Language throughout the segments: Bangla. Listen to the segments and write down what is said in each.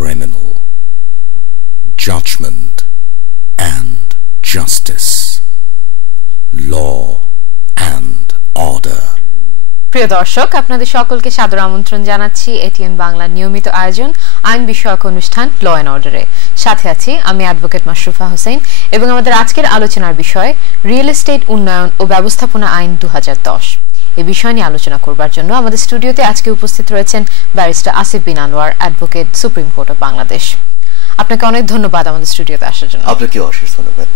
criminal, judgment and justice, law and order. প্রিয় দর্শক, আপনাদের সকলকে সাদর আমন্ত্রণ জানাচ্ছি এটিএন বাংলার নিয়মিত আয়োজন আইন বিষয়ক অনুষ্ঠান ল অ্যান্ড অর্ডারে। সাথে আছি আমি অ্যাডভোকেট মাশরুফা হোসেন এবং আমাদের আজকের আলোচনার বিষয় রিয়েল এস্টেট উন্নয়ন ও ব্যবস্থাপনা আইন 2010। এই বিষয় নিয়ে আলোচনা করবার জন্য আমাদের স্টুডিওতে আজকে উপস্থিত রয়েছেন barrister Asif Bin Anwar, advocate, supreme court of Bangladesh. আপনাকে অনেক ধন্যবাদ আমাদের স্টুডিওতে আসার জন্য। আপনাকে অশেষ ধন্যবাদ।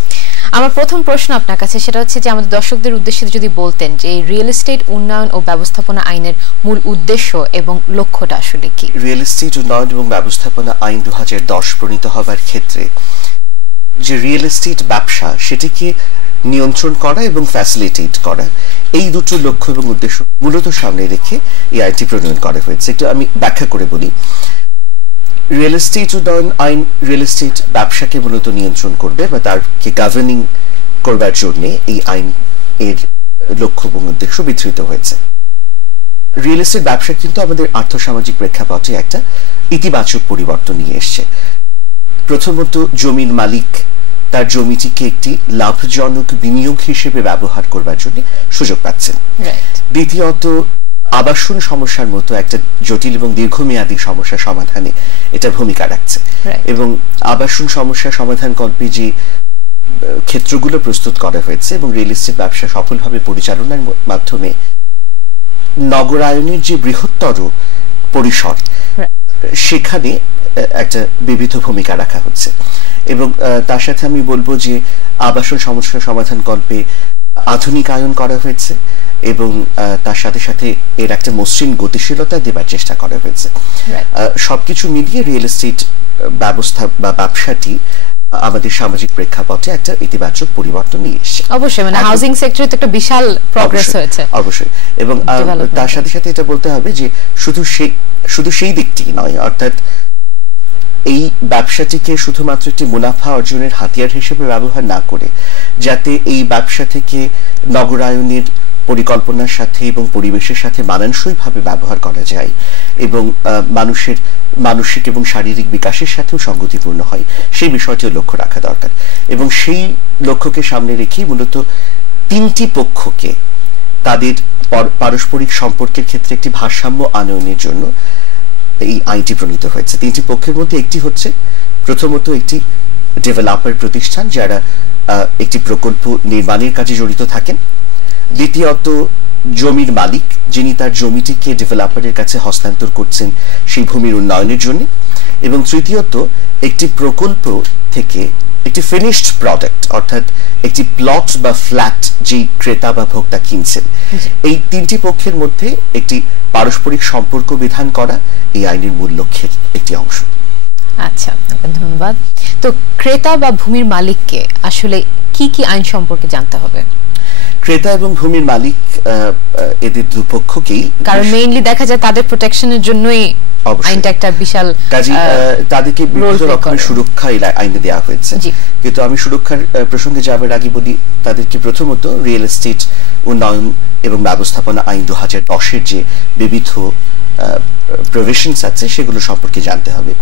আমার প্রথম প্রশ্ন আপনার কাছে সেটা হচ্ছে যে আমাদের দর্শকদের উদ্দেশ্যে যদি বলতেন যে এই রিয়েল এস্টেট উন্নয়ন ও ব্যবস্থাপনা আইনের মূল উদ্দেশ্য এবং লক্ষ্যটা আসলে কি? রিয়েল এস্টেট উন্নয়ন এবং ব্যবস্থাপনা আইন 2010 প্রণীত হবার ক্ষেত্রে যে রিয়েল এস্টেট ব্যবসা সেটিকে নিয়ন্ত্রণ করা এবং ফ্যাসিলিটেট করা, এই দুটো লক্ষ্য এবং উদ্দেশ্য মূলত সামনে রেখে এই আইনটি প্রণয়ন করা হয়েছে। একটু আমি ব্যাখ্যা করে বলি। রিয়েল এস্টেট উন্নয়ন আইন রিয়েল এস্টেট ব্যবসাকে মূলত নিয়ন্ত্রণ করবে বা তারকে গভর্নিং করবার জন্য এই আইন এর লক্ষ্য এবং উদ্দেশ্য বিধৃত হয়েছে। রিয়েল এস্টেট ব্যবসা কিন্তু আমাদের আর্থসামাজিক প্রেক্ষাপটে একটা ইতিবাচক পরিবর্তন নিয়ে এসছে। প্রথমত, জমির মালিক তার জমিটিকে একটি লাভজনক বিনিয়োগ হিসেবে ব্যবহার করবার জন্য সুযোগ পাচ্ছেন। দ্বিতীয়ত, আবাসন সমস্যার মতো একটা জটিল এবং দীর্ঘমেয়াদী সমস্যা সমাধানে এটা ভূমিকা রাখছে এবং আবাসন সমস্যা সমাধানকল্পে যে ক্ষেত্রগুলো প্রস্তুত করা হয়েছে এবং রিয়েল এস্টেট ব্যবসা সফলভাবে পরিচালনার মাধ্যমে নগরায়নের যে বৃহত্তর পরিসর সেখানে একটা বিবিধ ভূমিকা রাখা হচ্ছে। এবং তার সাথে আমি বলবো যে আবাসন সমস্যা সমাধানকল্পে আধুনিকায়ন করা হয়েছে এবং তার সাথে সাথে এর একটা মসৃণ গতিশীলতা দেবার চেষ্টা করা হয়েছে। সবকিছু মিলিয়ে রিয়েল এস্টেট ব্যবস্থা বা ব্যবসাটি আমাদের সামাজিক প্রেক্ষাপটে একটা ইতিবাচক পরিবর্তন নিয়ে এসেছে। অবশ্যই, মানে হাউজিং সেক্টরে তো একটা বিশাল প্রগ্রেস হয়েছে। অবশ্যই, এবং তার সাথে সাথে এটা বলতে হবে যে শুধু সেই দিকটি নয়, অর্থাৎ এই ব্যবসাটিকে শুধুমাত্র একটি মুনাফা অর্জনের হাতিয়ার হিসেবে ব্যবহার না করে যাতে এই ব্যবসা থেকে নগরায়নের পরিকল্পনার সাথে এবং পরিবেশের সাথে মানানসইভাবে ব্যবহার করা যায় এবং মানুষের মানসিক এবং শারীরিক বিকাশের সাথেও সঙ্গতিপূর্ণ হয়, সেই বিষয়টিও লক্ষ্য রাখা দরকার। এবং সেই লক্ষ্যকে সামনে রেখেই মূলত তিনটি পক্ষকে তাদের পারস্পরিক সম্পর্কের ক্ষেত্রে একটি ভারসাম্য আনয়নের জন্য এই আইনটি প্রণীত হয়েছে। তিনটি পক্ষের মধ্যে একটি হচ্ছে প্রথমত একটি ডেভেলপার প্রতিষ্ঠান যারা একটি প্রকল্প নির্মাণের কাজে জড়িত থাকেন। দ্বিতীয়ত, জমির মালিক যিনি তার জমিটিকে ডেভেলপারের কাছে হস্তান্তর করছেন সেই ভূমির উন্নয়নের জন্য। এবং তৃতীয়ত, একটি প্রকল্প থেকে একটি ফিনিশড প্রোডাক্ট অর্থাৎ একটি প্লট বা ফ্ল্যাট যেই ক্রেতা বা ভোক্তা কিনছেন, এই তিনটি পক্ষের মধ্যে একটি পারস্পরিক সম্পর্ক বিধান করা এই আইনের মূল লক্ষ্যের একটি অংশ। আচ্ছা, ধন্যবাদ। তো ক্রেতা বা ভূমির মালিককে আসলে কি কি আইন সম্পর্কে জানতে হবে? ক্রেতা এবং ভূমির মালিক এদের দুপক্ষকেই, কারণ মেইনলি দেখা যায় তাদের প্রোটেকশনের জন্যই আইনটা একটা বিশাল কাজে তাদেরকে বিভিন্ন রকমের সুরক্ষা এই আইনে দেওয়া হয়েছে। কিন্তু আমি সুরক্ষার প্রসঙ্গে যাবার আগে বলি তাদেরকে প্রথমত রিয়েল এস্টেট উন্নয়ন এবং ব্যবস্থাপনা আইন 2010-এর যে বিবিধ প্রভিশনস আছে সেগুলো সম্পর্কে জানতে হবে।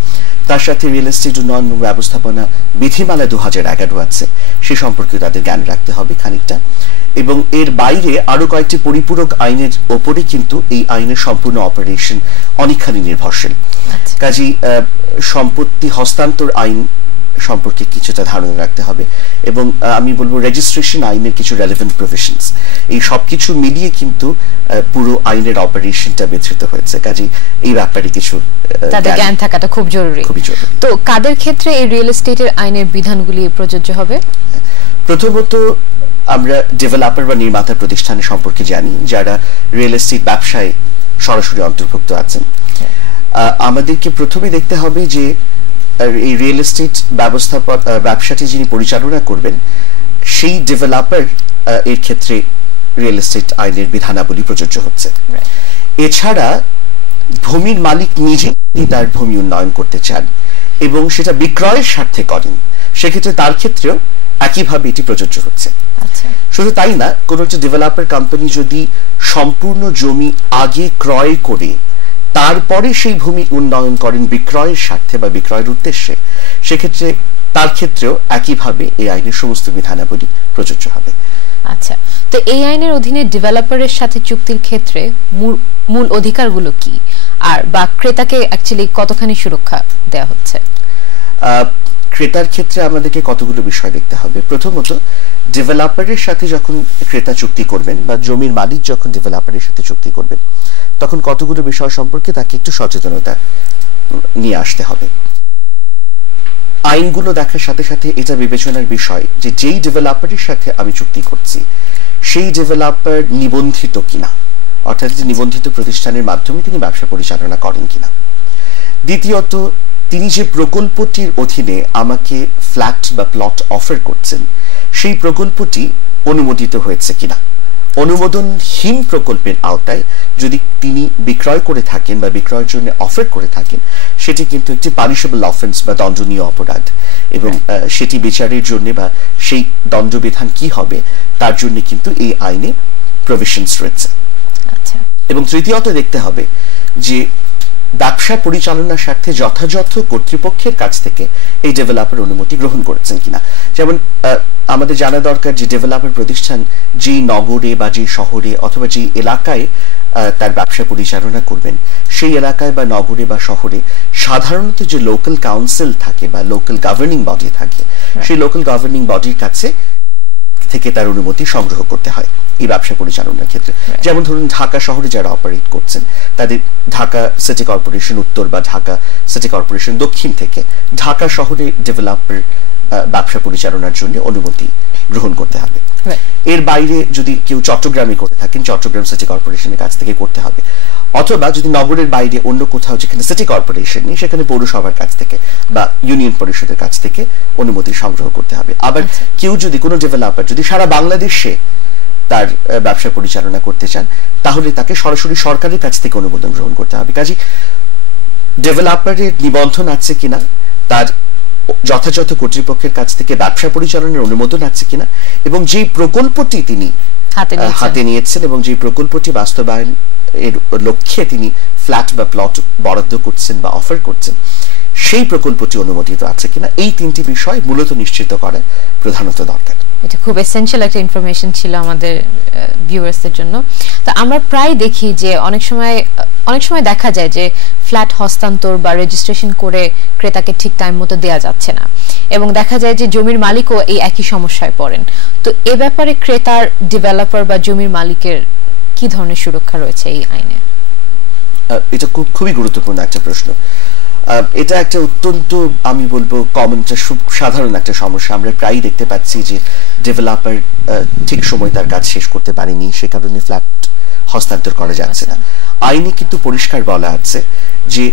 তার সাথে রিয়েল এস্টেট উন্নয়ন এবং ব্যবস্থাপনা বিধিমালা 2011 আছে, সে সম্পর্কে তাদের জ্ঞান রাখতে হবে খানিকটা। এবং এর বাইরে আরো কয়েকটি পরিপূরক আইনের ওপরে কিন্তু এই আইনের সম্পূর্ণ অপারেশন অনেকখানি নির্ভরশীল। কাজেই সম্পত্তি হস্তান্তর আইন সম্পর্কে কিছুটা ধারণা রাখতে হবে এবং আমি বলবো রেজিস্ট্রেশন আইনের কিছু রেলেভেন্ট প্রভিশনস, এই সবকিছু মিলিয়ে কিন্তু পুরো আইনের অপারেশনটা বিধৃত হয়েছে। কাজেই এই ব্যাপারে কিছু তাদের জ্ঞান থাকাটা খুব জরুরি। তো কাদের ক্ষেত্রে এই রিয়েল এস্টেটের আইনের বিধানগুলি প্রযোজ্য হবে? প্রথমত, আমরা ডেভেলপার বা নির্মাতা প্রতিষ্ঠানের সম্পর্কে জানি যারা রিয়েল এস্টেট ব্যবসায় সরাসরি অন্তর্ভুক্ত আছেন। আমাদেরকে প্রথমে দেখতে হবে যে এই রিয়েল এস্টেট ব্যবসাটি যিনি পরিচালনা করবেন সেই ডেভেলপার এর ক্ষেত্রে রিয়েল এস্টেট আইনের বিধানাবলী প্রযোজ্য হচ্ছে। এছাড়া ভূমির মালিক নিজেই তার ভূমি উন্নয়ন করতে চান এবং সেটা বিক্রয়ের স্বার্থে করেন, সেক্ষেত্রে তার ক্ষেত্রেও একইভাবে এটি প্রযোজ্য হচ্ছে। শুধু তাই না, কোন একটা ডেভেলপার কোম্পানি যদি সম্পূর্ণ জমি আগে ক্রয় করে তারপরে সেই ভূমি উন্নয়ন করেন বিক্রয়ের স্বার্থে বা বিক্রয়ের উদ্দেশ্যে, সেক্ষেত্রে তার ক্ষেত্রেও একইভাবে এই আইনের সমস্ত বিধানাবলী প্রযোজ্য হবে। আচ্ছা, তো এই আইনের অধীনে ডেভেলপারের সাথে চুক্তির ক্ষেত্রে মূল অধিকারগুলো কি, আর বা ক্রেতাকে অ্যাকচুয়ালি কতখানি সুরক্ষা দেওয়া হচ্ছে? ক্রেতার ক্ষেত্রে আমাদেরকে কতগুলো বিষয় দেখতে হবে। প্রথমত, ডেভেলপারের সাথে যখন ক্রেতা চুক্তি করবেন বা জমির মালিক যখন ডেভেলপারের সাথে চুক্তি করবেন, তখন কতগুলো বিষয় সম্পর্কে তাকে একটু সচেতনতা নিয়ে আসতে হবে। আইনগুলো দেখার সাথে সাথে এটা বিবেচনার বিষয় যে যেই ডেভেলপারের সাথে আমি চুক্তি করছি সেই ডেভেলপার নিবন্ধিত কিনা, অর্থাৎ নিবন্ধিত প্রতিষ্ঠানের মাধ্যমে তিনি ব্যবসা পরিচালনা করেন কিনা। দ্বিতীয়ত, তিনি যে প্রকল্পটির অধীনে আমাকে ফ্ল্যাট বা প্লট অফার করছেন সেই প্রকল্পটি অনুমোদিত হয়েছে কিনা। অনুমোদনহীন প্রকল্পের আওতায় যদি তিনি বিক্রয় করে থাকেন বা বিক্রয়ের জন্য অফার করে থাকেন, সেটি কিন্তু একটি পানিশেবল অফেন্স বা দণ্ডনীয় অপরাধ, এবং সেটি বিচারের জন্য বা সেই দণ্ডবিধান কি হবে তার জন্য কিন্তু এই আইনে প্রভিশনস রয়েছে। এবং তৃতীয়ত দেখতে হবে যে ব্যবসা পরিচালনার স্বার্থে যথাযথ কর্তৃপক্ষের কাছ থেকে এই ডেভেলপার অনুমতি গ্রহণ করেছেন কিনা। যেমন আমাদের জানা দরকার যে ডেভেলপার প্রতিষ্ঠান যেই নগরে বা যেই শহরে অথবা যেই এলাকায় তার ব্যবসা পরিচালনা করবেন, সেই এলাকায় বা নগরে বা শহরে সাধারণত যে লোকাল কাউন্সিল থাকে বা লোকাল গভর্নিং বডি থাকে, সেই লোকাল গভর্নিং বডির কাছে থেকে তার অনুমতি সংগ্রহ করতে হয় এই ব্যবসা পরিচালনার ক্ষেত্রে। যেমন ধরুন ঢাকা শহরে যারা অপারেট করছেন, তাদের ঢাকা সিটি কর্পোরেশন উত্তর বা ঢাকা সিটি কর্পোরেশন দক্ষিণ থেকে ঢাকা শহরে ডেভেলপার ব্যবসা পরিচালনার জন্য অনুমতি গ্রহণ করতে হবে। এর বাইরে যদি কেউ চট্টগ্রামে করে থাকেন, চট্টগ্রাম সিটি কর্পোরেশনের কাছ থেকে করতে হবে, অথবা যদি নগরের বাইরে অন্য কোথাও যেখানে সিটি কর্পোরেশন নেই সেখানে পৌরসভার কাছ থেকে বা ইউনিয়ন পরিষদের কাছ থেকে অনুমতি সংগ্রহ করতে হবে। আবার কেউ যদি কোনো ডেভেলপার যদি সারা বাংলাদেশে তার ব্যবসা পরিচালনা করতে চান, তাহলে তাকে সরাসরি সরকারের কাছ থেকে অনুমোদন গ্রহণ করতে হবে। কাজে ডেভেলপারের নিবন্ধন আছে কিনা, তার যথাযথ কর্তৃপক্ষের কাছ থেকে ব্যবসা পরিচালনার অনুমোদন আছে কিনা, এবং যে প্রকল্পটি তিনি হাতে নিয়েছেন এবং যে প্রকল্পটি বাস্তবায়ন এর লক্ষ্যে তিনি ফ্ল্যাট বা প্লট বরাদ্দ করছেন বা অফার করছেন, সেই প্রকল্পটি অনুমোদিত আছে কিনা, এই তিনটি বিষয় মূলত নিশ্চিত করা প্রধানত দরকার। এটা খুব এসেনশিয়াল একটা ইনফরমেশন ছিল আমাদের ভিউয়ার্সদের জন্য। তো আমরা প্রায় দেখি যে অনেক সময় দেখা যায় যে ফ্ল্যাট হস্তান্তর বা রেজিস্ট্রেশন করে ক্রেতাকে ঠিক টাইম মতো দেওয়া যাচ্ছে না, এবং দেখা যায় যে জমির মালিকও এই একই সমস্যায় পড়েন। তো এ ব্যাপারে ক্রেতার, ডেভেলপার বা জমির মালিকের কি ধরনের সুরক্ষা রয়েছে এই আইনে? এটা খুবই গুরুত্বপূর্ণ একটা প্রশ্ন। এটা একটা অত্যন্ত, আমি বলবো কমন, সাধারণ একটা সমস্যা। আমরা প্রায়ই দেখতে পাচ্ছি যে ডেভেলপার ঠিক সময় তার কাজ শেষ করতে পারেনি, সে কারণে ফ্ল্যাট হস্তান্তর করা যাচ্ছে না। আইনে কিন্তু পরিষ্কার বলা আছে যে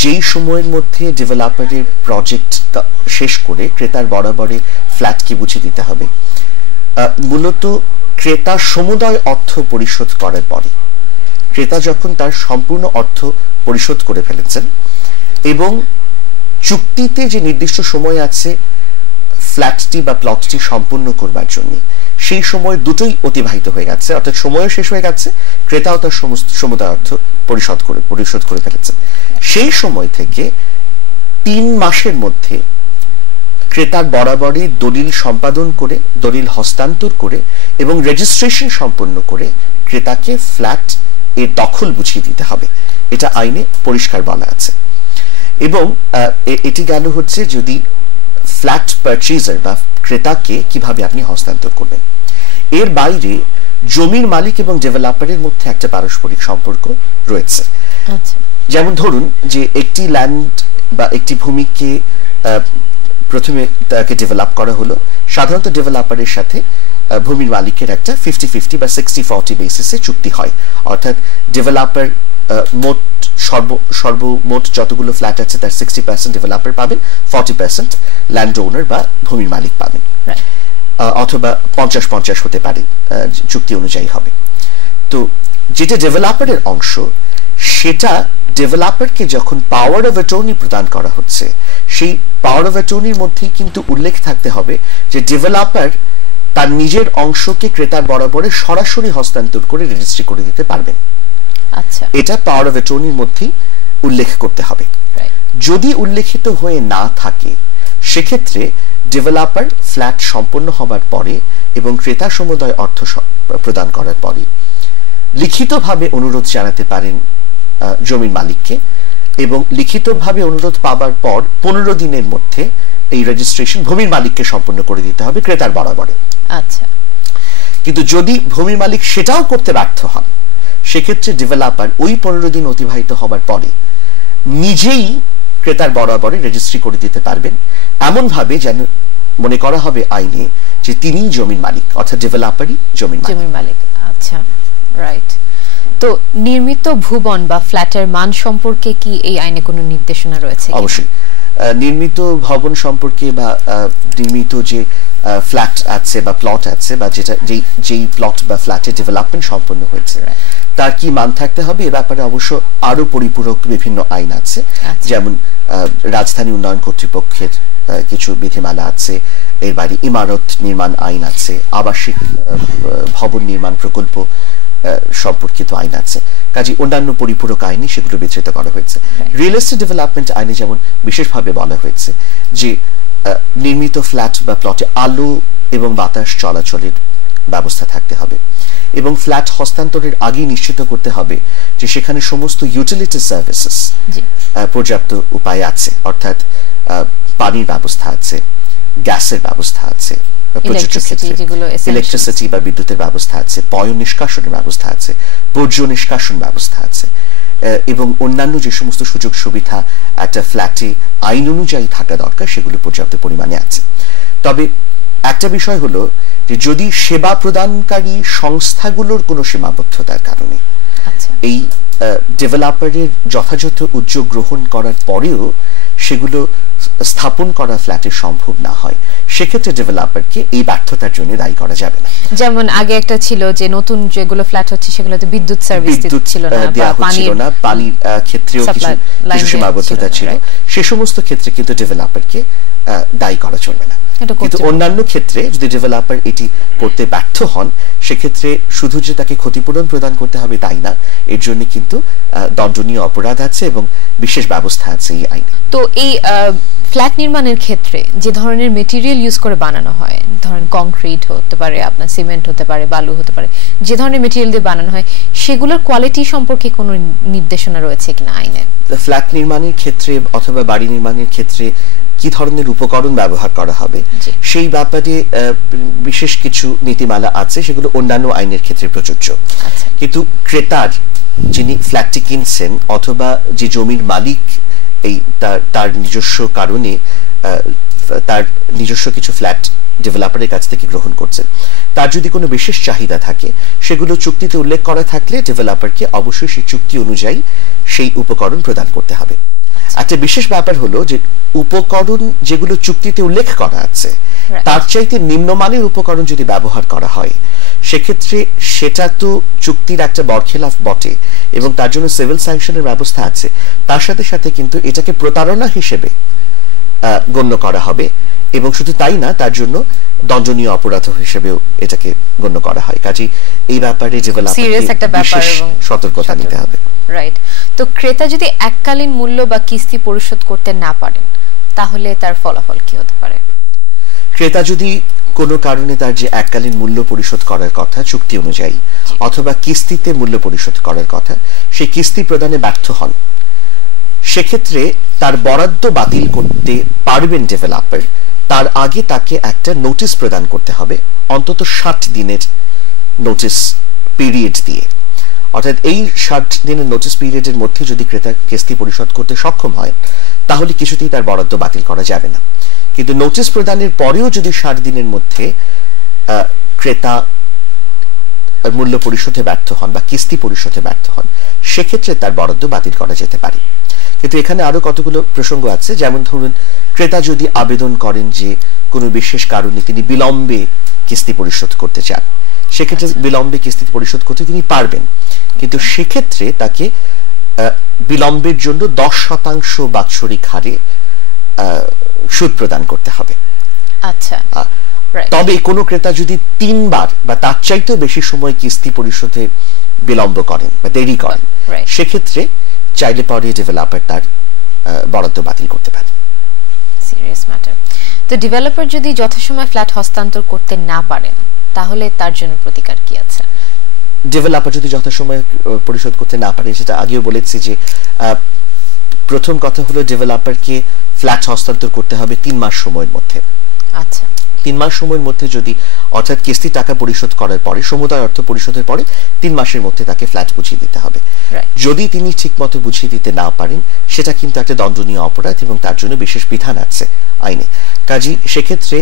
যেই সময়ের মধ্যে ডেভেলপারের প্রজেক্ট শেষ করে ক্রেতার বরাবরে ফ্ল্যাটকে বুঝে দিতে হবে। মূলত ক্রেতা সমুদয় অর্থ পরিশোধ করার পরে, ক্রেতা যখন তার সম্পূর্ণ অর্থ পরিশোধ করে ফেলেছেন এবং চুক্তিতে যে নির্দিষ্ট সময় আছে ফ্ল্যাটটি বা প্লটটি সম্পূর্ণ করবার জন্য, সেই সময় দুটোই অতিবাহিত হয়ে গেছে, অর্থাৎ সময়ও শেষ হয়ে গেছে, ক্রেতাও তার সমুদয় অর্থ পরিশোধ করে ফেলেছে। সেই সময় থেকে 3 মাসের মধ্যে ক্রেতার বরাবরই দলিল সম্পাদন করে, দলিল হস্তান্তর করে এবং রেজিস্ট্রেশন সম্পন্ন করে ক্রেতাকে ফ্ল্যাট এর দখল বুঝিয়ে দিতে হবে। এটা আইনে পরিষ্কার বলা আছে। এবং এটি গেল হচ্ছে যদি ফ্ল্যাট পারচেজার বা ক্রেতাকে কিভাবে আপনি হস্তান্তর করবেন। এর বাইরে জমির মালিক এবং ডেভেলপারের মধ্যে একটা পারস্পরিক সম্পর্ক রয়েছে। যেমন ধরুন যে একটি ল্যান্ড বা একটি ভূমিকে প্রথমে তাকে ডেভেলপ করা হলো, সাধারণত ডেভেলপারের সাথে ভূমির মালিকের একটা 50-50 বা 60-40 বেসিসে চুক্তি হয়, অর্থাৎ ডেভেলপার সর্বমোট যতগুলো ফ্ল্যাট আছে তার 60% ডেভেলপার পাবেন, 40% ল্যান্ড ওনার বা ভূমির মালিক পাবেন, অথবা 50-50 হতে পারে, চুক্তি অনুযায়ী হবে। তো যেটা ডেভেলপারের অংশ, সেটা ডেভেলপারকে যখন পাওয়ার অফ অ্যাটর্নি প্রদান করা হচ্ছে, সেই পাওয়ার অফ অ্যাটর্নির মধ্যেই কিন্তু উল্লেখ থাকতে হবে যে ডেভেলপার তার নিজের অংশকে ক্রেতার বরাবরে সরাসরি হস্তান্তর করে রেজিস্ট্রি করে দিতে পারবেন। আচ্ছা, এটা পাওয়ার অফ অ্যাটর্নির মধ্যেই উল্লেখ করতে হবে। যদি উল্লেখিত হয়ে না থাকে সেক্ষেত্রে ডেভেলপার ফ্ল্যাট সম্পন্ন হবার পরে এবং ক্রেতা সমুদয় অর্থ প্রদান করার পরে লিখিতভাবে অনুরোধ জানাতে পারেন জমির মালিককে, এবং লিখিতভাবে অনুরোধ পাবার পর 15 দিনের মধ্যে এই রেজিস্ট্রেশন ভূমির মালিককে সম্পন্ন করে দিতে হবে ক্রেতার বরাবরে। আচ্ছা, কিন্তু যদি ভূমির মালিক সেটাও করতে ব্যর্থ হন সেক্ষেত্রে ডেভেলপার ওই 15 দিন অতিবাহিত হবার পরে নিজেই ক্রেতার বরাবরে রেজিস্ট্রি করে দিতে পারবেন, এমন ভাবে যেন মনে করা হবে আইনে যে তিনি জমির মালিক, অর্থাৎ ডেভেলপারই জমির মালিক। আচ্ছা, রাইট। তো নির্মিত ভবন বা ফ্ল্যাটের মান সম্পর্কে কি এই আইনে কোনো নির্দেশনা রয়েছে? অবশ্যই নির্মিত ভবন সম্পর্কে বা নির্মিত যে ফ্ল্যাট আছে বা প্লট আছে বা যেই প্লট বা ফ্ল্যাটের ডেভেলপমেন্ট সম্পন্ন হয়েছে তার কি মান থাকতে হবে এ ব্যাপারে অবশ্য আরো পরিপূরক বিভিন্ন আইন আছে। যেমন রাজধানী উন্নয়ন কর্তৃপক্ষের কিছু বিধিমালা আছে, এর বাইরে ইমারত নির্মাণ আইন আছে, আবাসিক ভবন নির্মাণ প্রকল্প সম্পর্কিত আইন আছে, কাজে অন্যান্য পরিপূরক আইনে সেগুলো বিস্তৃত করা হয়েছে। রিয়েল এস্টেট ডেভেলপমেন্ট আইনে যেমন বিশেষভাবে বলা হয়েছে যে নির্মিত ফ্ল্যাট বা প্লটে আলো এবং বাতাস চলাচলের ব্যবস্থা থাকতে হবে এবং ফ্ল্যাট হস্তান্তরের আগেই নিশ্চিত করতে হবে যে সেখানে সমস্ত ইউটিলিটি সার্ভিসেস পর্যাপ্ত উপায় আছে, অর্থাৎ পানির ব্যবস্থা আছে, গ্যাসের ব্যবস্থা আছে, প্রযোজ্য ক্ষেত্রে ইলেকট্রিসিটি বা বিদ্যুতের ব্যবস্থা আছে, পয় নিষ্কাশনের ব্যবস্থা আছে, বর্জ্য নিষ্কাশন ব্যবস্থা আছে এবং অন্যান্য যে সমস্ত সুযোগ সুবিধা একটা ফ্ল্যাটে আইন অনুযায়ী থাকা দরকার সেগুলো পর্যাপ্ত পরিমাণে আছে। তবে একটা বিষয় হলো যে যদি সেবা প্রদানকারী সংস্থাগুলোর কোনো সীমাবদ্ধতার কারণে এই ডেভেলপারের যথাযথ উদ্যোগ গ্রহণ করার পরেও সেগুলো স্থাপন করা ফ্ল্যাটে সম্ভব না হয় সেক্ষেত্রে ডেভেলপারকে এই ব্যর্থতার জন্য দায়ী করা যাবে না। যেমন আগে একটা ছিল যে নতুন যেগুলো ফ্ল্যাট হচ্ছে সেগুলোতে বিদ্যুৎ সার্ভিস ছিল না, পানির ক্ষেত্রেও কিছু সীমাবদ্ধতা ছিল, সে সমস্ত ক্ষেত্রে কিন্তু ডেভেলপারকে দায়ী করা চলবে না। কিন্তু অন্যান্য ক্ষেত্রে যদি ডেভেলপার এটি করতে ব্যর্থ হন সেক্ষেত্রে শুধু যে তাকে ক্ষতিপূরণ প্রদান করতে হবে তাই না, এর জন্য কিন্তু দণ্ডনীয় অপরাধ আছে এবং বিশেষ ব্যবস্থা আছে এই আইনে। তো এই ফ্ল্যাট নির্মাণের ক্ষেত্রে যে ধরনের মেটেরিয়াল ইউজ করে বানানো হয়, ধরেন কংক্রিট হতে পারে, আপনার সিমেন্ট হতে পারে, বালু হতে পারে, যে ধরনের মেটেরিয়াল দিয়ে বানানো হয় সেগুলোর কোয়ালিটি সম্পর্কে কোনো নির্দেশনা রয়েছে কিনা আইনে? ফ্ল্যাট নির্মাণের ক্ষেত্রে অথবা বাড়ি নির্মাণের ক্ষেত্রে কি ধরনের উপকরণ ব্যবহার করা হবে সেই ব্যাপারে বিশেষ কিছু নীতিমালা আছে, সেগুলো অন্যান্য আইনের ক্ষেত্রে প্রযোজ্য। কিন্তু ক্রেতার যিনি ফ্ল্যাটটি কিনছেন অথবা যে জমির মালিক এই তার নিজস্ব কারণে তার নিজস্ব কিছু ফ্ল্যাট ডেভেলপারের কাছ থেকে গ্রহণ করছেন, তার যদি কোনো বিশেষ চাহিদা থাকে সেগুলো চুক্তিতে উল্লেখ করা থাকলে ডেভেলপারকে অবশ্যই সেই চুক্তি অনুযায়ী সেই উপকরণ প্রদান করতে হবে। একটা বিশেষ ব্যাপার হলো যে উপকরণ যেগুলো চুক্তিতে উল্লেখ করা আছে তার চাইতে নিম্নমানের উপকরণ যদি ব্যবহার করা হয় সেক্ষেত্রে সেটা তো চুক্তির একটা বরখেলাফ বটে এবং তার জন্য সিভিল স্যাংশনের ব্যবস্থা আছে, তার সাথে সাথে কিন্তু এটাকে প্রতারণা হিসেবে গণ্য করা হবে এবং শুধু তাই না তার জন্য দণ্ডনীয় অপরাধ হিসেবেও এটাকে গণ্য করা হয়। কাজেই এই ব্যাপারে বিশেষ সতর্কতা নিতে হবে। রাইট। তো ক্রেতা যদি এককালীন মূল্য বা কিস্তি পরিশোধ করতে না পারেন তাহলে তার ফলাফল কি হতে পারে? ক্রেতা যদি কোনো কারণে তার যে এককালীন মূল্য পরিশোধ করার কথা চুক্তি অনুযায়ী অথবা কিস্তিতে মূল্য পরিশোধ করার কথা সেই কিস্তি প্রদানে ব্যর্থ হন সেক্ষেত্রে তার বরাদ্দ বাতিল করতে পারবেন ডেভেলপার, তার আগে তাকে একটা নোটিশ প্রদান করতে হবে অন্তত 60 দিনের নোটিশ পিরিয়ড দিয়ে। অর্থাৎ এই 60 দিনের নোটিশ পিরিয়ডের মধ্যে যদি ক্রেতা কিস্তি পরিশোধ করতে সক্ষম হয় তাহলে কিছুতেই তার বরাদ্দ বাতিল করা যাবে না। কিন্তু নোটিশ প্রদানের পরেও যদি 60 দিনের মধ্যে ক্রেতা মূল্য পরিশোধে ব্যর্থ হন বা কিস্তি পরিশোধে ব্যর্থ হন সেক্ষেত্রে তার বরাদ্দ বাতিল করা যেতে পারে। কিন্তু এখানে আরো কতগুলো প্রসঙ্গ আছে, যেমন ধরুন ক্রেতা যদি আবেদন করেন যে কোনো বিশেষ কারণে তিনি বিলম্বে কিস্তি পরিশোধ করতে চান সেক্ষেত্রে বিলম্বে কিস্তি পরিশোধ করতে তিনি পারবেন, কিন্তু সেক্ষেত্রে তাকে বিলম্বের জন্য 10% বাৎসরিক হারে সুদ প্রদান করতে হবে। আচ্ছা। তবে কোনো ক্রেতা যদি 3 বার বা তার চাইতেও বেশি সময় কিস্তি পরিশোধে বিলম্ব করেন বা দেরি করেন, সেক্ষেত্রে চাইলে পরে ডেভেলপার তার বরাদ্দ বাতিল করতে পারে। Serious matter. তো ডেভেলপার যদি যথাসময়ে ফ্ল্যাট হস্তান্তর করতে না পারেন, তাহলে তার জন্য প্রতিকার কি আছে? ডেভেলপার যদি যথাসময়ে পরিশোধ করতে না পারে, সেটা আগেও বলেছি যে প্রথম কথা হলো ডেভেলপারকে ফ্ল্যাট হস্তান্তর করতে হবে 3 মাস সময়ের মধ্যে। আচ্ছা, 3 মাস সময়ের মধ্যে যদি, অর্থাৎ কিস্তি টাকা পরিশোধ করার পরে, সমুদায় অর্থ পরিশোধের পরে 3 মাসের মধ্যে তাকে ফ্ল্যাট বুঝিয়ে দিতে হবে। যদি তিনি ঠিকমতো বুঝিয়ে দিতে না পারেন, সেটা কিন্তু একটা দণ্ডনীয় অপরাধ এবং তার জন্য বিশেষ বিধান আছে আইনে। কাজী সেক্ষেত্রে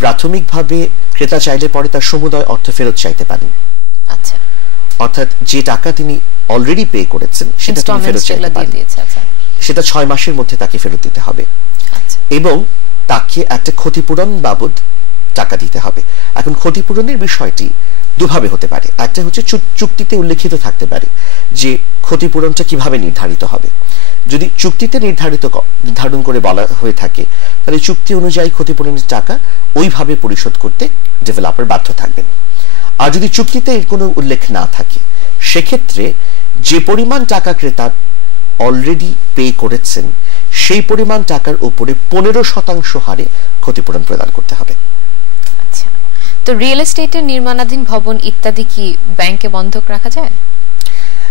প্রাথমিকভাবে ক্রেতা চাইলে পরে তার সমুদায় অর্থ ফেরত চাইতে পারেন। আচ্ছা, অর্থাৎ যে টাকা তিনি অলরেডি পে করেছেন সেটা তিনি ফেরত চাইতে পারেন। সেটা 6 মাসের মধ্যে তাকে ফেরত দিতে হবে এবং তাকে একটা ক্ষতিপূরণ বাবদ টাকা দিতে হবে। এখন ক্ষতিপূরণের বিষয়টি দুভাবে হতে পারে। একটা হচ্ছে চুক্তিতে উল্লেখিত থাকতে পারে যে ক্ষতিপূরণটা কিভাবে নির্ধারিত হবে। যদি চুক্তিতে নির্ধারণ করে বলা হয়ে থাকে, তাহলে চুক্তি অনুযায়ী ক্ষতিপূরণের টাকা ওইভাবে পরিশোধ করতে ডেভেলপার বাধ্য থাকবেন। আর যদি চুক্তিতে এর কোনো উল্লেখ না থাকে, সেক্ষেত্রে যে পরিমাণ টাকা ক্রেতা অলরেডি পে করেছেন, সেই পরিমাণ টাকার উপরে 15% হারে ক্ষতিপূরণ প্রদান করতে হবে। আচ্ছা, তো রিয়েল এস্টেটের নির্মাণাধীন ভবন ইত্যাদি কি ব্যাংকে বন্ধক রাখা যায়?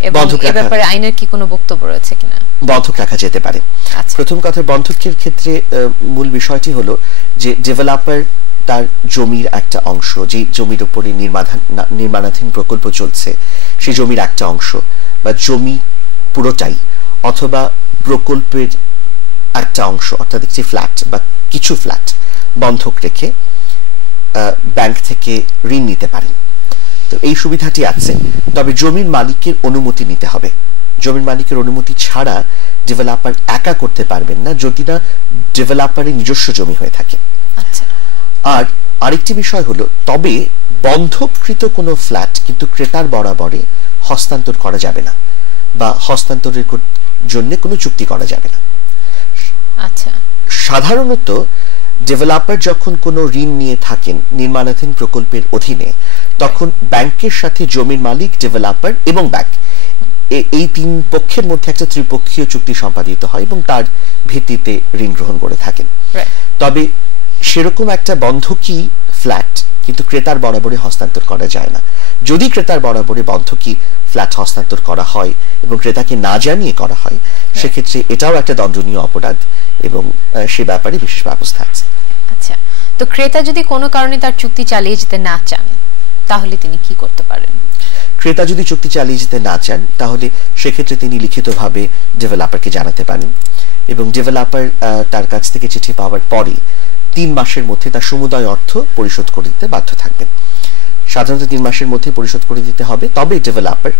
এবং এই ব্যাপারে আইনের কি কোনো বক্তব্য রয়েছে কিনা? বন্ধক রাখা যেতে পারে। প্রথম কথা, বন্ধকের ক্ষেত্রে মূল বিষয়টি হলো যে ডেভেলপার তার জমির একটা অংশ, যে জমির উপরে নির্মাণাধীন প্রকল্প চলছে, সেই জমির একটা অংশ বা জমি পুরোটাই অথবা প্রকল্পের একটা অংশ, অর্থাৎ একটি ফ্ল্যাট বা কিছু ফ্ল্যাট বন্ধক রেখে ব্যাংক থেকে ঋণ নিতে পারেন। তো এই সুবিধাটি আছে, তবে জমির মালিকের অনুমতি নিতে হবে। জমির মালিকের অনুমতি ছাড়া ডেভেলপার একা করতে পারবেন না, যদি না ডেভেলপারের নিজস্ব জমি হয়ে থাকে। আর আরেকটি বিষয় হলো, তবে বন্ধককৃত কোনো ফ্ল্যাট কিন্তু ক্রেতার বরাবরে হস্তান্তর করা যাবে না বা হস্তান্তরের জন্য কোনো চুক্তি করা যাবে না। আচ্ছা, সাধারণত ডেভেলপার যখন কোনো ঋণ নিয়ে থাকেন নির্মাণাধীন প্রকল্পের অধীনে, তখন ব্যাংকের সাথে জমির মালিক, ডেভেলপার এবং ব্যাংক, এই 3 পক্ষের মধ্যে একটা ত্রিপক্ষীয় চুক্তি সম্পাদিত হয় এবং তার ভিত্তিতে ঋণ গ্রহণ করে থাকেন। তবে সেরকম একটা বন্ধকি ফ্ল্যাট কিন্তু ক্রেতার বরাবরে হস্তান্তর করা যায় না। যদি ক্রেতার বরাবরে বন্ধকি ফ্ল্যাট হস্তান্তর করা হয় এবং ক্রেতাকে না জানিয়ে করা হয়, সেক্ষেত্রে এটাও একটা দণ্ডনীয় অপরাধ এবং সে ব্যাপারে বিশেষ ব্যবস্থা আছে। আচ্ছা, তো ক্রেতা যদি কোনো কারণে তার চুক্তি চালিয়ে যেতে না চান, তাহলে তিনি কি করতে পারেন? ক্রেতা যদি চুক্তি চালিয়ে যেতে না চান, তাহলে সেক্ষেত্রে তিনি লিখিতভাবে ডেভেলপারকে জানাতে পারেন এবং ডেভেলপার তার কাছ থেকে চিঠি পাওয়ার পরে 3 মাসের মধ্যে তার সমুদায় অর্থ পরিশোধ করে দিতে বাধ্য থাকবেন। সাধারণত 3 মাসের মধ্যে পরিশোধ করে দিতে হবে, তবে ডেভেলপার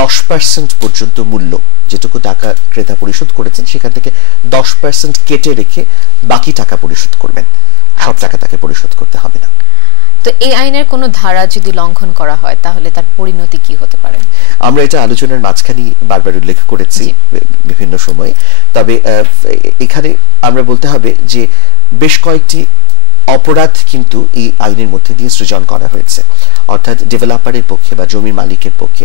10% পর্যন্ত মূল্য, যেটুকু টাকা ক্রেতা পরিশোধ করেছেন সেখান থেকে 10% কেটে রেখে বাকি টাকা পরিশোধ করবেন। সব টাকা তাকে পরিশোধ করতে হবে না। তো এই আইনের কোনো ধারা যদি লঙ্ঘন করা হয়, তাহলে তার পরিণতি কি হতে পারে? আমরা এটা আলোচনার মাঝখানে বারবার উল্লেখ করেছি বিভিন্ন সময়ে, তবে এখানে আমরা বলতে হবে যে বেশ কয়েকটি অপরাধ কিন্তু এই আইনের মধ্যে দিয়ে সৃজন করা হয়েছে। অর্থাৎ ডেভেলপারের পক্ষে বা জমির মালিকের পক্ষে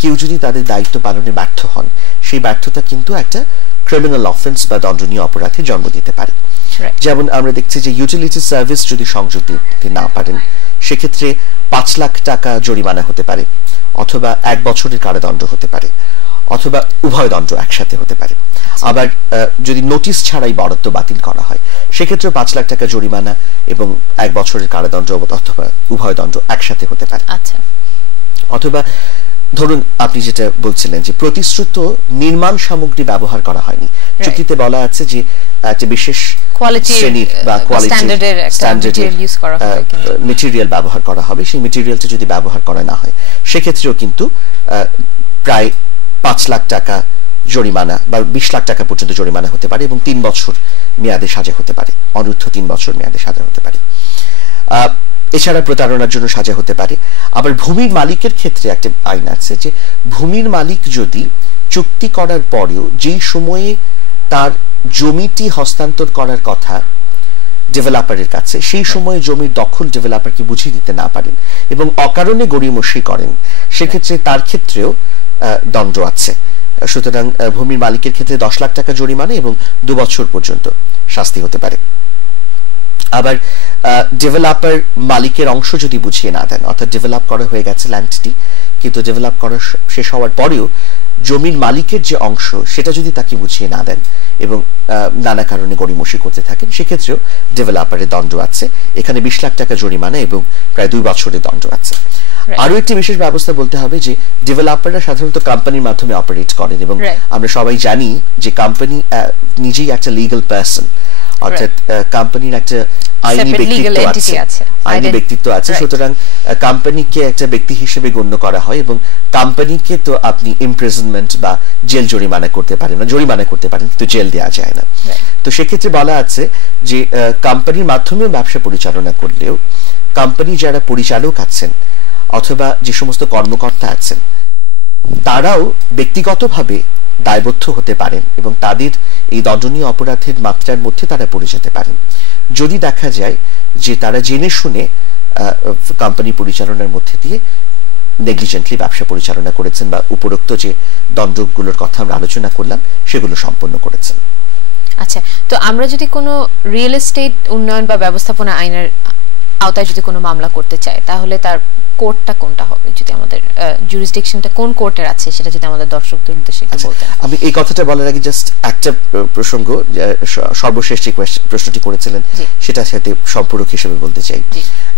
কেউ যদি তাদের দায়িত্ব পালনে ব্যর্থ হন, সেই ব্যর্থতা কিন্তু একটা ক্রিমিনাল অফেন্স বা দণ্ডনীয় অপরাধে জন্ম দিতে পারে। যেমন আমরা দেখছি যে ইউটিলিটি সার্ভিস যদি সংযোগ দিতে না পারেন, সেক্ষেত্রে 5 লাখ টাকা জরিমানা হতে পারে, অথবা 1 বছরের কারাদণ্ড হতে পারে, অথবা উভয় দণ্ড একসাথে হতে পারে। আবার যদি নোটিশ ছাড়াই বরাদ্দ বাতিল করা হয়, সেক্ষেত্রে 5 লাখ টাকা জরিমানা এবং 1 বছরের কারাদণ্ড অথবা উভয় দণ্ড একসাথে হতে পারে। অথবা ধরুন আপনি যেটা বলছিলেন যে প্রতিশ্রুত নির্মাণ সামগ্রী ব্যবহার করা হয়নি, চুক্তিতে বলা আছে যে একটা বিশেষ শ্রেণীর বা কোয়ালিটির মেটেরিয়াল ব্যবহার করা হবে, সেই মেটেরিয়ালটা যদি ব্যবহার করা না হয়, সেক্ষেত্রেও কিন্তু প্রায় 5 লাখ টাকা জরিমানা বা 20 লাখ টাকা পর্যন্ত জরিমানা হতে পারে এবং 3 বছর মেয়াদে সাজা হতে পারে, অনূর্ধ্ব 3 বছর মেয়াদে সাজা হতে পারে। এছাড়া প্রতারণার জন্য সাজা হতে পারে। আবার ভূমির মালিকের ক্ষেত্রে একটা আইন আছে যে ভূমির মালিক যদি চুক্তি করার পরেও যেই সময়ে তার জমিটি হস্তান্তর করার কথা ডেভেলপারের কাছে, সেই সময়ে জমির দখল ডেভেলপারকে বুঝিয়ে দিতে না পারেন এবং অকারণে গড়িমসি করেন, সেক্ষেত্রে তার ক্ষেত্রেও দণ্ড আছে। সুতরাং ভূমির মালিকের ক্ষেত্রে 10 লাখ টাকা জরিমানা এবং 2 বছর পর্যন্ত শাস্তি হতে পারে। আবার ডেভেলপার মালিকের অংশ যদি বুঝিয়ে না দেন, অর্থাৎ ডেভেলপ করা হয়ে গেছে ল্যান্ডটি, কিন্তু ডেভেলপ করা শেষ হওয়ার পরেও জমির মালিকের যে অংশ সেটা যদি তাকে বুঝিয়ে না দেন এবং নানা কারণে গড়িমসি করতে থাকেন, সেক্ষেত্রেও ডেভেলপারের দণ্ড আছে। এখানে 20 লাখ টাকা জরিমানা এবং প্রায় 2 বছরের দণ্ড আছে। আরো একটি বিশেষ ব্যবস্থা বলতে হবে যে ডেভেলপাররা সাধারণত কোম্পানির মাধ্যমে অপারেট করেন এবং আমরা সবাই জানি যে কোম্পানি নিজেই একটা লিগ্যাল পারসন, অর্থাৎ কোম্পানির একটা আইনি ব্যক্তিত্ব আছে। সুতরাং কোম্পানিকে একটা ব্যক্তি হিসেবে গণ্য করা হয় এবং কোম্পানিকে তো আপনি ইমপ্রিজনমেন্ট বা জেল জরিমানা করতে পারেন না, জরিমানা করতে পারেন কিন্তু জেল দেওয়া যায় না। তো সেক্ষেত্রে বলা আছে যে কোম্পানির মাধ্যমে ব্যবসা পরিচালনা করলেও কোম্পানি যারা পরিচালক আছেন অথবা যে সমস্ত কর্মকর্তা আছেন তারাও ব্যক্তিগতভাবে দায়বদ্ধ হতে পারেন এবং তাদের এই দণ্ডনীয় অপরাধের মাত্রার মধ্যে তারা পড়ে যেতে পারেন যদি দেখা যায় যে তারা জেনে শুনে কোম্পানি পরিচালনার মধ্যে দিয়ে নেগলিজেন্টলি ব্যবসা পরিচালনা করেছেন বা উপরোক্ত যে দণ্ডগুলোর কথা আমরা আলোচনা করলাম সেগুলো সম্পন্ন করেছেন। আচ্ছা, তো আমরা যদি কোনো রিয়েল এস্টেট উন্নয়ন বা ব্যবস্থাপনা আইনের আওতায় যদি কোনো মামলা করতে চাই তাহলে তার কোর্টটা কোনটা হবে, যদি আমাদের জুরিসডিকশনটা কোন কোর্টের আছে সেটা যদি আমাদের দর্শকদের উদ্দেশ্যে একটু বলতেন। আমি এই কথাটা বলার আগে জাস্ট একটা প্রসঙ্গ, সর্বশেষ যে প্রশ্নটি করেছিলেন সেটার সাথে সম্পূরক হিসেবে বলতে চাই।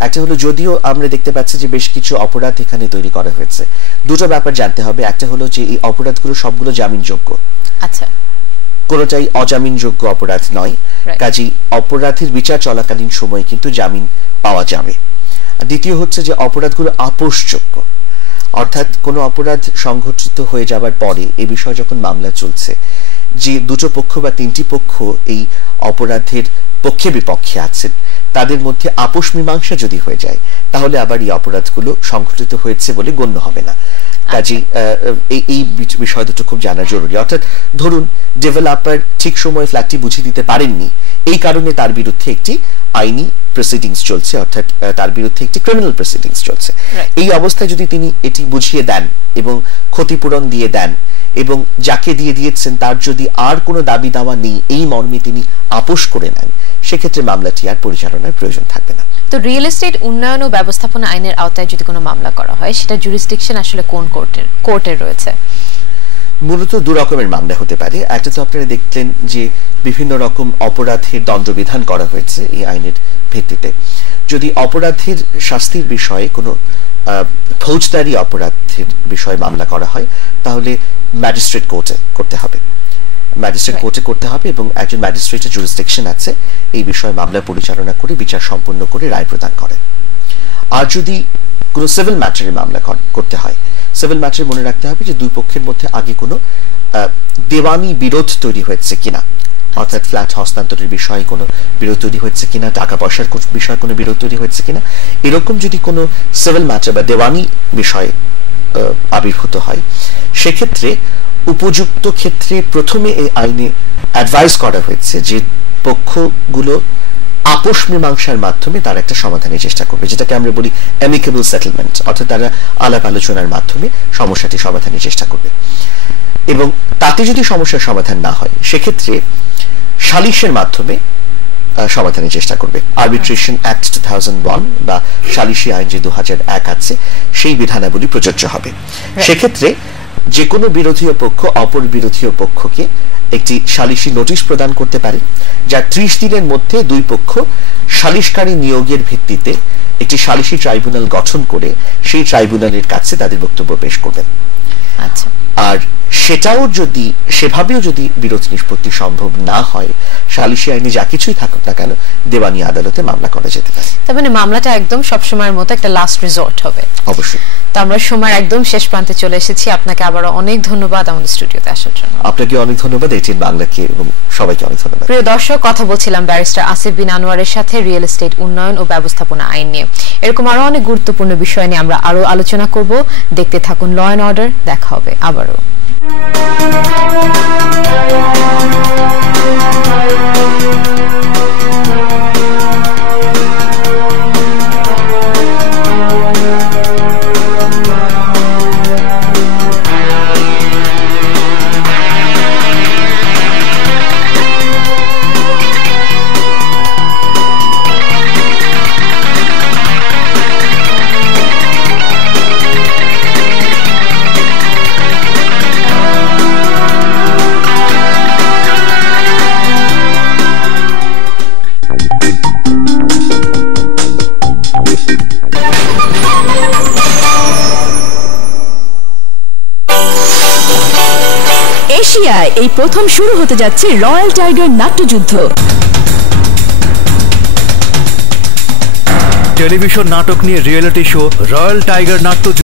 একটা হলো, যদিও আমরা দেখতে পাচ্ছি যে বেশ কিছু অপরাধ এখানে তৈরি করা হয়েছে, দুটো ব্যাপার জানতে হবে। একটা হলো যে এই অপরাধগুলো সবগুলো জামিনযোগ্য, আচ্ছা, কোনোটাই অজামিনযোগ্য অপরাধ নয়, কাজেই অপরাধের বিচার চলাকালীন সময় কিন্তু জামিন পাওয়া যাবে। দ্বিতীয় হচ্ছে যে অপরাধগুলো আপোষযোগ্য, অর্থাৎ কোনো অপরাধ সংঘটিত হয়ে যাবার পরে এই বিষয়ে যখন মামলা চলছে, যে দুটো পক্ষ বা তিনটি পক্ষ এই অপরাধের পক্ষে বিপক্ষে আছেন তাদের মধ্যে আপোষ মীমাংসা যদি হয়ে যায় তাহলে আবার এই অপরাধগুলো সংঘটিত হয়েছে বলে গণ্য হবে না। কাজেই এই বিষয় দুটো খুব জানা জরুরি। অর্থাৎ ধরুন ডেভেলপার ঠিক সময়ে ফ্ল্যাটটি বুঝিয়ে দিতে পারেননি, এই কারণে তার বিরুদ্ধে একটি আইনি প্রসিডিংস চলছে, অর্থাৎ তার বিরুদ্ধে একটি ক্রিমিনাল প্রসিডিংস চলছে। এই অবস্থায় যদি তিনি এটি বুঝিয়ে দেন এবং ক্ষতিপূরণ দিয়ে দেন এবং যাকে দিয়ে দিয়েছেন তার যদি আর কোনো দাবি দাওয়া নেই এই মর্মে তিনি আপোষ করে নেন, সেক্ষেত্রে মামলাটি আর পরিচালনার প্রয়োজন থাকবে না। তো রিয়েল এস্টেট উন্নয়ন ও ব্যবস্থাপনা আইনের আওতায় যদি কোনো মামলা করা হয় সেটা জুরিসডিকশন আসলে কোন কোর্টের রয়েছে? মূলত দু রকমের মামলা হতে পারে। একটা তো আপনারা দেখলেন যে বিভিন্ন রকম অপরাধের দণ্ডবিধান করা হয়েছে এই আইনের ভিত্তিতে। যদি অপরাধের শাস্তির বিষয়ে কোনো ফৌজদারি অপরাধের বিষয়ে মামলা করা হয় তাহলে ম্যাজিস্ট্রেট কোর্টে করতে হবে, ম্যাজিস্ট্রেট কোর্টে করতে হবে এবং একজন ম্যাজিস্ট্রেটের জুরিসডিকশন আছে এই বিষয়ে মামলা পরিচালনা করে বিচার সম্পন্ন করে রায় প্রদান করেন। আর যদি কোনো সিভিল ম্যাটারে মামলা করতে হয়, সিভিল ম্যাটারে মনে রাখতে হবে যে দুই পক্ষের মধ্যে আগে কোনো দেওয়ানি বিরোধ তৈরি হয়েছে কিনা, অর্থাৎ ফ্ল্যাট হস্তান্তরের বিষয়ে কোনো বিরোধ তৈরি হয়েছে কিনা, টাকা পয়সার বিষয়ে কোনো বিরোধ তৈরি হয়েছে কিনা, এরকম যদি কোনো সিভিল ম্যাটার বা দেওয়ানি বিষয়ে আবির্ভূত হয় সেক্ষেত্রে উপযুক্ত ক্ষেত্রে প্রথমে এই আইনে অ্যাডভাইস করা হয়েছে যে পক্ষগুলো আপোষ মীমাংসার মাধ্যমে তার একটা সমাধানের চেষ্টা করবে, যেটাকে আমরা বলি অ্যামিকেবল সেটেলমেন্ট, অর্থাৎ তারা আলাপ আলোচনার মাধ্যমে সমস্যাটি সমাধানের চেষ্টা করবে। এবং তাতে যদি সমস্যার সমাধান না হয় সেক্ষেত্রে সালিশের মাধ্যমে সমাধানের চেষ্টা করবে। আরবিট্রেশন অ্যাক্ট 2001 বা সালিশি আইন যে 2001 আছে সেই বিধানাবলী প্রযোজ্য হবে। সেক্ষেত্রে যে কোনো বিরোধীয় পক্ষ অপর বিরোধীয় পক্ষকে একটি সালিশি নোটিশ প্রদান করতে পারে, যা 30 দিনের মধ্যে দুই পক্ষ সালিশকারী নিয়োগের ভিত্তিতে একটি সালিশি ট্রাইব্যুনাল গঠন করে সেই ট্রাইব্যুনালের কাছে তাদের বক্তব্য পেশ করবেন। আচ্ছা, আর সেটাও যদি সেভাবেও যদি বিরোধ নিষ্পত্তি সম্ভব না হয় সালিশি আইনে যা কিছুই থাকুক না কেন দেওয়ানি আদালতে মামলা করা যেতে পারে। তার মানে মামলাটা একদম সব সময়ের মতো একটা লাস্ট রিসর্ট হবে। অবশ্যই। তো আমরা সময় একদম শেষ প্রান্তে চলে এসেছি। আপনাকে আবারো অনেক ধন্যবাদ আমাদের স্টুডিওতে আসার জন্য। আপনাকে অনেক ধন্যবাদ এটিএন বাংলাকে এবং সবাইকে অনেক ধন্যবাদ। প্রিয় দর্শক, কথা বলছিলাম ব্যারিস্টার আসিফ বিন আনোয়ারের সাথে রিয়েল এস্টেট উন্নয়ন ও ব্যবস্থাপনা আইন নিয়ে। এরকম আরো অনেক গুরুত্বপূর্ণ বিষয় নিয়ে আমরা আরো আলোচনা করব। দেখতে থাকুন ল এন্ড অর্ডার। দেখা হবে আবারো। ইন্ডিয়ায় এই প্রথম শুরু হতে যাচ্ছে রয়্যাল টাইগার নাট্যযুদ্ধ। টেলিভিশন নাটক নিয়ে রিয়েলিটি শো রয়্যাল টাইগার নাট্যযুদ্ধ